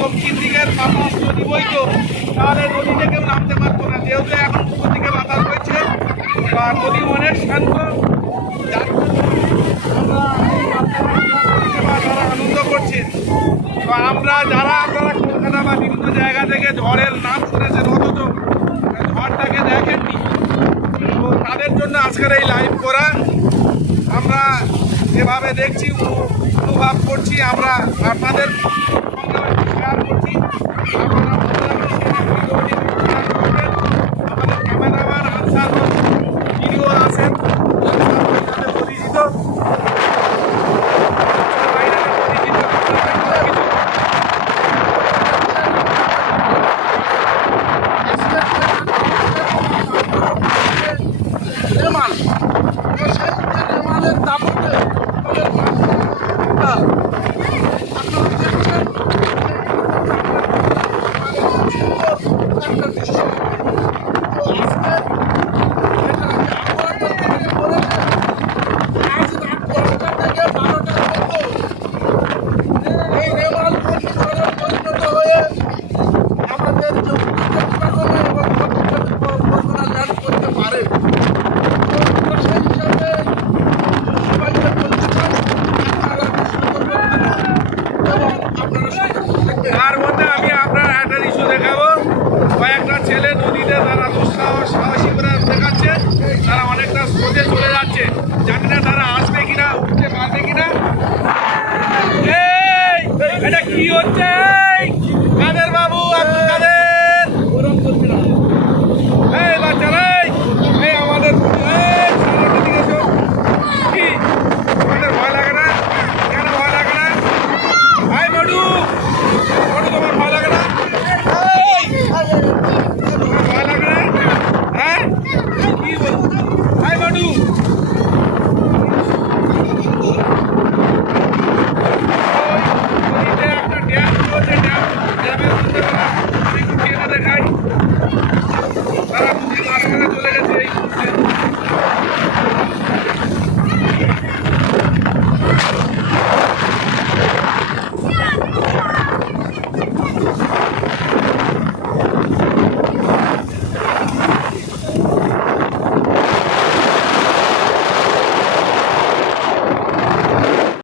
দক্ষিণ দিকের বাতাস যদি বইতো তাহলে নদীতে কেউ নামতে পারতো না যেহেতু এখন পূর্ব দিকে বাতাস বইছে বা নদী অনেক শান্ত আনন্দ করছে তো আমরা যারা বা বিভিন্ন জায়গা থেকে ঝড়ের নাম শুনেছেন, অথচ ঝড়টাকে দেখেননি। তো তাদের জন্য আজকের এই লাইভ করা, আমরা যেভাবে দেখছি অনুভব করছি, আমরা আপনাদের শেয়ার করছি। আপনারা তাদের দাপটে আপনারা দেখছেন একটা দৃশ্য